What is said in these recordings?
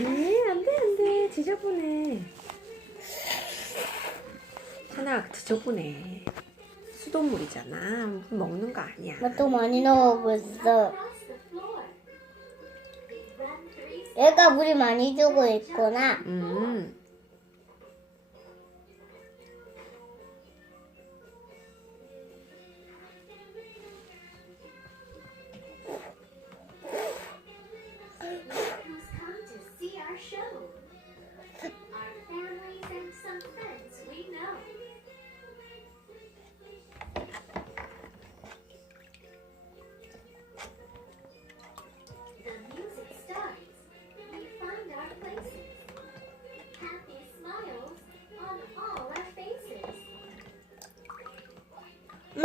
에, 안 돼, 안 돼. 지저분해. 하나 지저분해. 수돗물이잖아. 물 먹는 거 아니야. 나또 많이 넣어보고 있어. 얘가 물이 많이 주고 있구나. 음.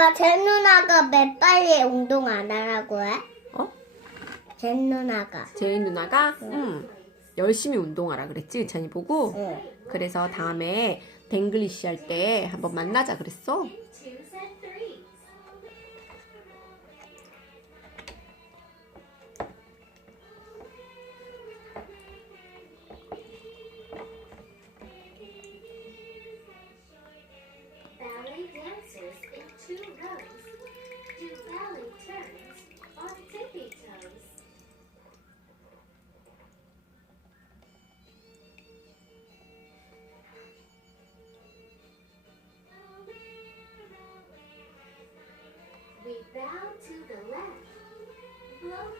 엄마, 제 누나가 몇 빨리 운동 안 하라고 해? 어? 제 누나가. 제인 누나가 음, 열심히 운동하라 그랬지, 의찬이 보고. 응. 그래서 다음에 댕글리시 할 때 한번 만나자 그랬어. Bow to the left, blow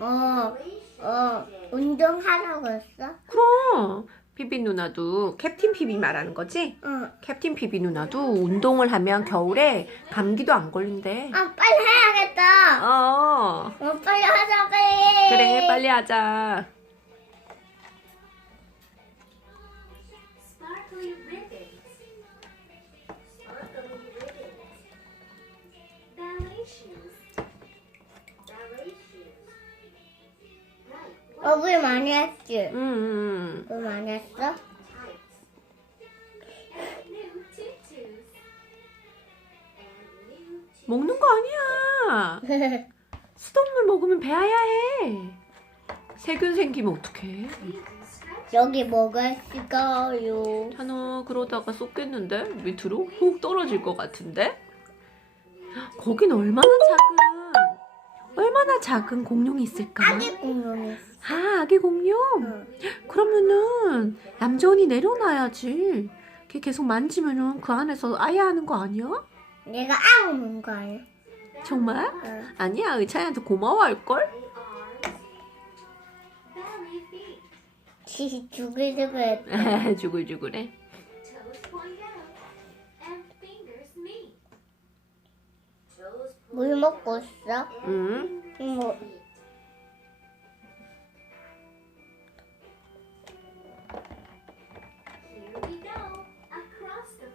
어, 어, 운동하라고 했어? 그럼 피비 누나도 캡틴 피비 말하는 거지? 응. 캡틴 피비 누나도 운동을 하면 겨울에 감기도 안 걸린대. 아, 빨리 해야겠다. 어. 어, 빨리 하자, 빨리. 그래, 빨리 하자. Ballet shoes. Right. 어, 물 많이 했지? 음, 음. 물 많이 했어? 먹는 거 아니야. 수돗물 먹으면 배아야 해. 세균 생기면 어떡해. 여기 뭐가 있을까요? 찬호 그러다가 쏟겠는데 밑으로 훅 떨어질 것 같은데 거긴 얼마나 작은 얼마나 작은 공룡이 있을까? 아기 공룡이 있어. 아 아기 공룡? 응. 그러면은 얌전히 내려놔야지. 걔 계속 만지면은 그 안에서 아야 하는 거 아니야? 내가 아거 아니야? 정말? 응. 아니야 의찬이한테 고마워할 걸? They are ballet feet. 지 죽을 죽을 했다. 주글주글해. 물 먹고 있어? 응. 뭐,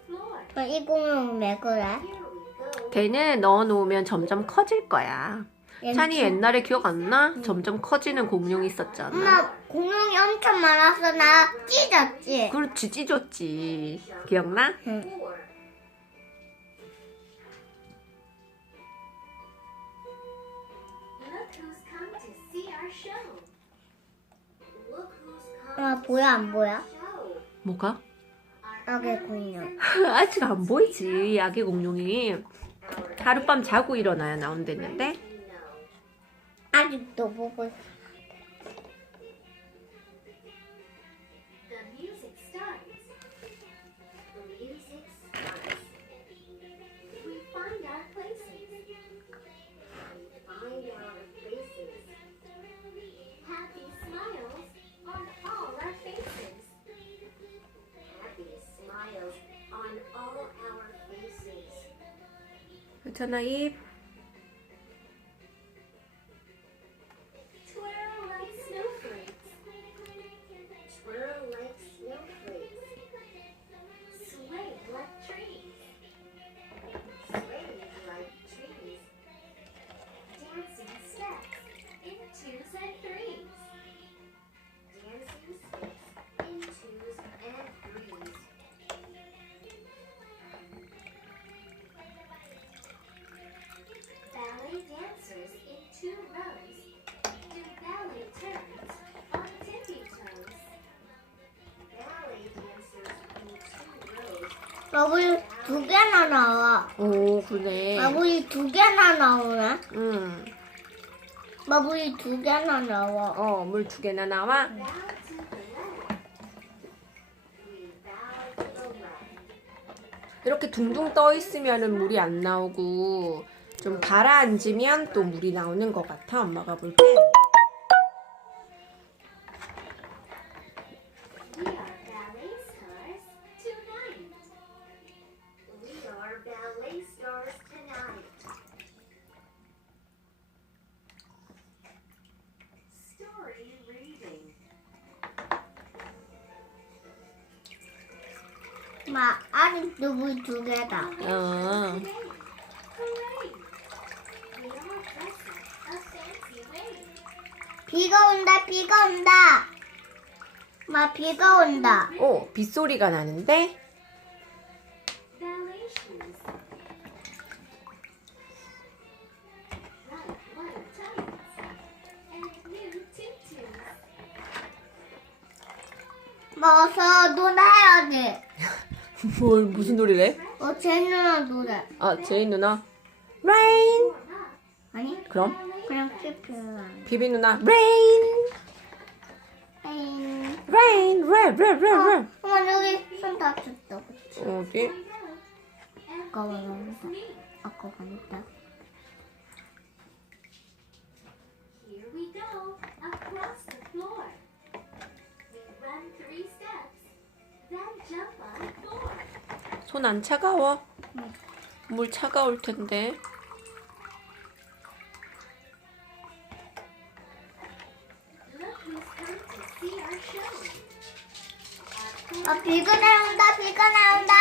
floor. 어, 이 공룡 왜 그래? 걔는 넣어놓으면 점점 커질 거야. 찬이 옛날에 기억 안 나? 점점 커지는 공룡이 있었잖아. 엄마 공룡이 엄청 많아서 나 찢었지? 그렇지 찢었지. 기억나? 응. 보여 안 보여? 뭐가? 아기 공룡. 아직 안 보이지 아기 공룡이. 하룻밤 자고 일어나야 나온댔는데. 아직도 보고 있어. ชนะอีฟ 마블 두 개나 나와. 오 그래. 마블이 두 개나 나오네. 응. 마블이 두 개나 나와. 어 물 두 개나 나와. 이렇게 둥둥 떠 있으면은 물이 안 나오고 좀 가라앉으면 또 물이 나오는 것 같아 엄마가 볼 때. 마 아직도 물두 개다. 어. 비가 온다. 비가 온다. 마 비가 온다. 오 빗소리가 나는데. Ballet shoes. Bright white tights. And new tutus. 마 어서 놀아야지. 뭘 무슨 노래래? 어 제누나 노래. 아 제이 누나. Rain. 아니 그럼 그냥 피피랑. 비비 누나. Rain. 에잉. Rain. Rain. Rain. Rain. Rain. 어머 여기 손 다쳤다. 그치? 어디? 아까 말했다. 아까 말했다. 손 안 차가워? 응. 물 차가울 텐데. 아 비가 나온다. 비가 나온다.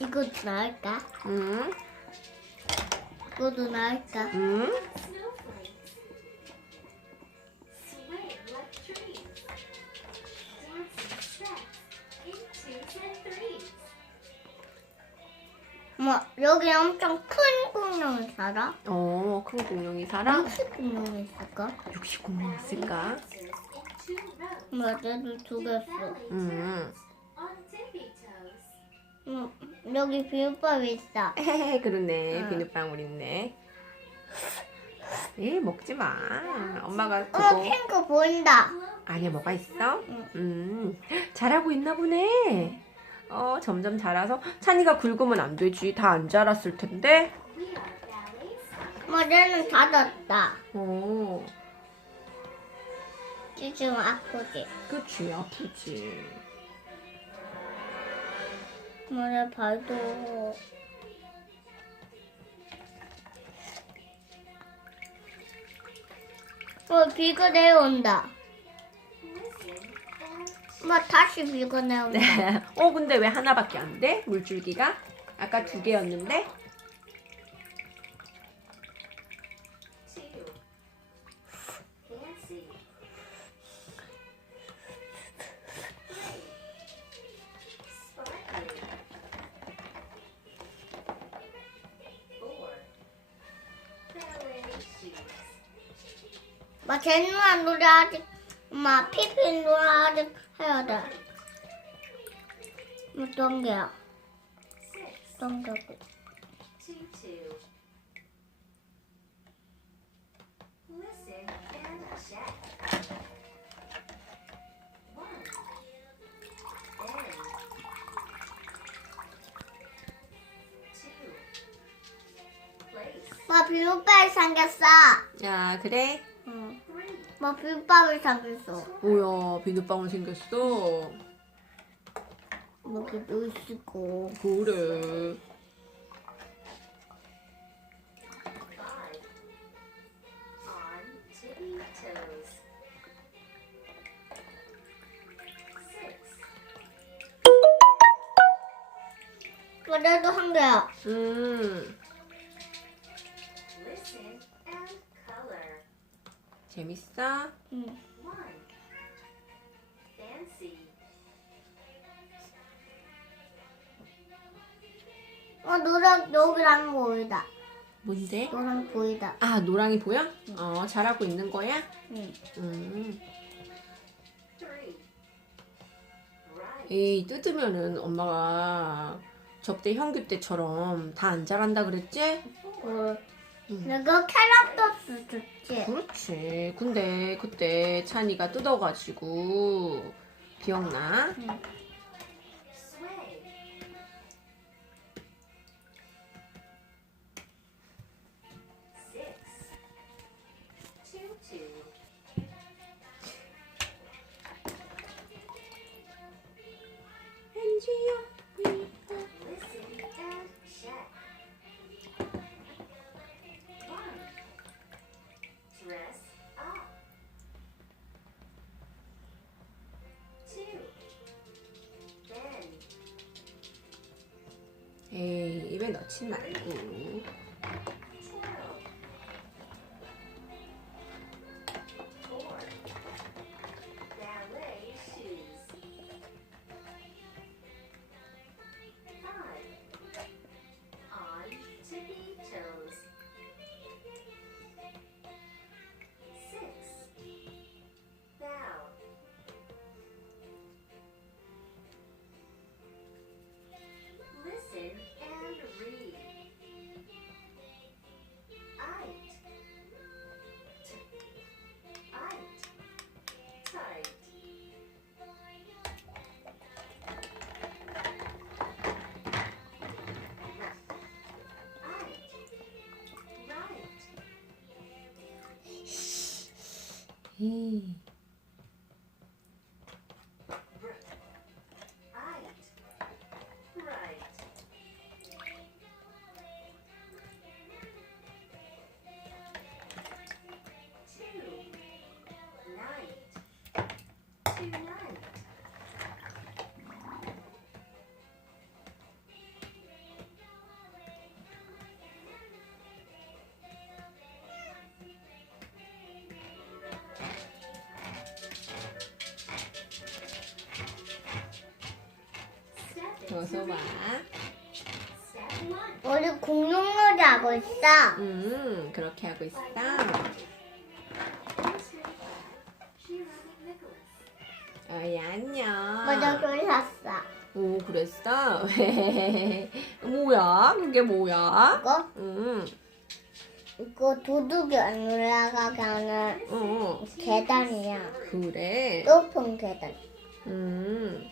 이거 나을까? 응. Twos and threes. 뭐 여기 엄청 큰 공룡이 살아? 어, 큰 공룡이 살아? 혹시 공룡이 있을까? 역시 공룡 있을까? 뭐 얘도 두개 있어. Ballet 응, 여기 비빔밥 있어. 그러네. 응. 비눗방울 있네. 에 먹지 마. 엄마가 어머 그거 핑크 보인다. 안에 뭐가 있어? 응. 음, 잘하고 있나 보네. 어, 점점 자라서 찬이가 굵으면 안 되지. 다 안 자랐을 텐데. 뭐 얘는 닫았다. 어, 지금 아프지? 그치 아프지. 뭐내 발도. 어 비가 and 뭐 다시 비가 내려온다. 어, 근데 왜 하나밖에 안 돼? 물줄기가? 아까 두 개였는데? 막 제누나 노래 아직, 막 피피 노래 아직 해야 돼. Bend. Two. Place. 막 비빔밥이 생겼어. 야, 그래? 응. 뭐 빗밥을 사겠어. 뭐야 비눗방울 생겼어. 여기도 있고. 그래. Five. On tippy toes. Six. 그래도 한 개야. 음 재밌어. 응. 어 노랑 여기랑 보이다. 뭔데? 노랑 보이다. 아 노랑이 보여? 어 잘하고 있는 거야? 응. 음. 뜯으면은 엄마가 접대 현규 때처럼 다안 자란다 그랬지? 어, 응. 내가 캐럿도스 줬지. 그렇지. 근데 그때 찬이가 뜯어가지고 기억나? Sway. 에이 입에 에 어서 와. 우리 공룡놀이 하고 있어. 음 그렇게 하고 있어. 어이 안녕. 먼저 글 샀어. 오 그랬어? 뭐야? 그게 뭐야? 이거 음, 이거 도둑이 안 올라가게 하는 어, 계단이야. 그래. 높은 계단. 음,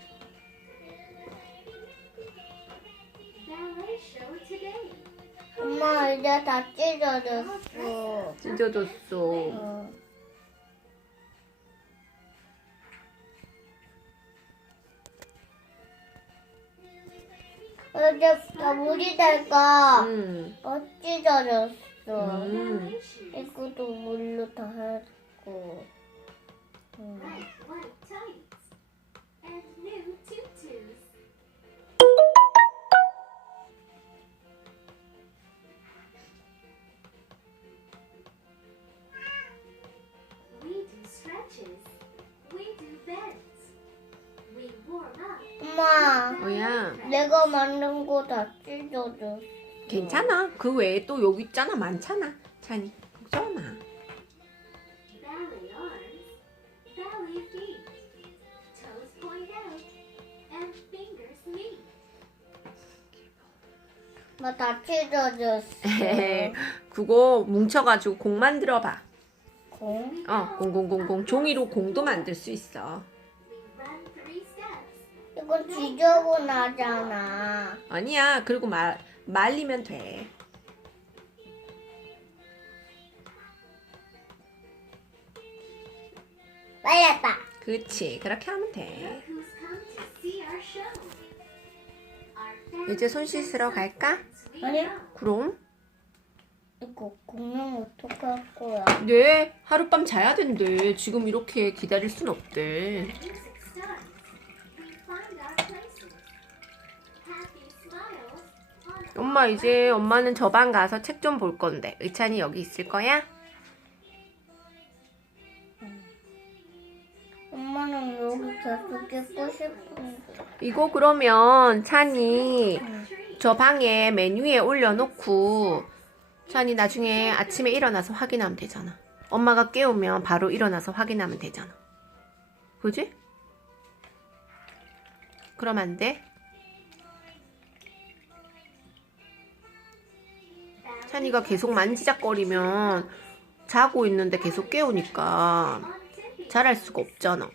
엄마 이제 다 찢어졌어. 찢어졌어. 어. 이제 다 물이 될까? 음, 어 찢어졌어. 음. 이것도 물로 다 했고. 음. 엄마, 뭐야? 내가 만든 거 다 찢어졌어. 괜찮아. 그 외에 또 여기 있잖아. 많잖아. 찬이 걱정 마. Ballet arms. Ballet feet. Toes point out. And fingers meet. 나다 찢어졌어. 그거 뭉쳐가지고 공 만들어 봐. 공? 어, 공공공공 종이로 공도 만들 수 있어. 지저분하잖아. 아니야. 그리고 말 말리면 돼. 빨렸다. 그치 그렇게 하면 돼 이제 손 씻으러 갈까? 아니, 그럼 이거 공룡 어떻게 할 거야? 네 하룻밤 자야 된대 지금 이렇게 기다릴 순 없대 엄마 이제 엄마는 저 방 가서 책 좀 볼 건데 의찬이 여기 있을 거야? 엄마는 여기 계속 있고 싶은데. 이거 그러면 찬이 저 방에 메뉴에 올려놓고 찬이 나중에 아침에 일어나서 확인하면 되잖아. 엄마가 깨우면 바로 일어나서 확인하면 되잖아. 그지? 그럼 안 돼? 찬이가 계속 만지작거리면 자고 있는데 계속 깨우니까 잘할 수가 없잖아.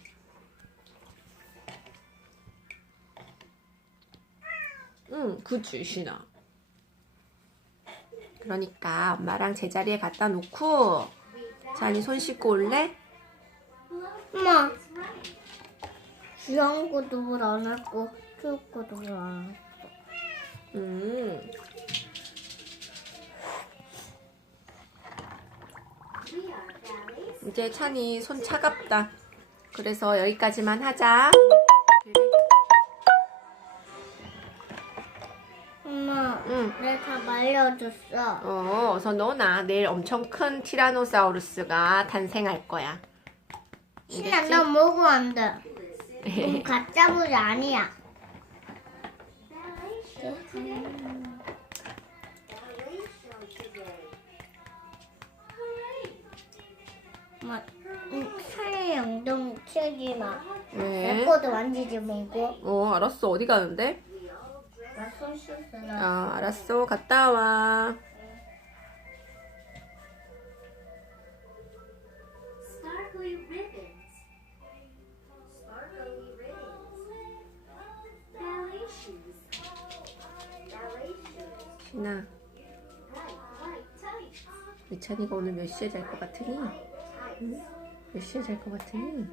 응, 그치, 신아. 그러니까 엄마랑 제자리에 갖다 놓고 찬이 손 씻고 올래? 엄마, 귀여운 것도 물안 했고, 추울 것도 물안 했고. 음, 이제 찬이 손 차갑다. 그래서 여기까지만 하자. 엄마, 응. 내가 말려줬어. 어, 어서 넣어놔. 내일 엄청 큰 티라노사우루스가 탄생할 거야. 신아, 너 먹으면 안 돼. 이건 가짜 물이 아니야. Ballet 엄마, 응, 사의 엉덩이 치지 마. 왜? 내 거도 만지지 말고. 어, 알았어. 어디 가는데? 나 손 씻으라. 아, 알았어. 갔다 와. Sparkly ribbons. Sparkly ribbons. Ballet shoes. Ballet shoes. 신아, Bright white tights. 이찬이가 오늘 몇 시에 잘 것 같으니? 몇 시에 잘 것 같으니?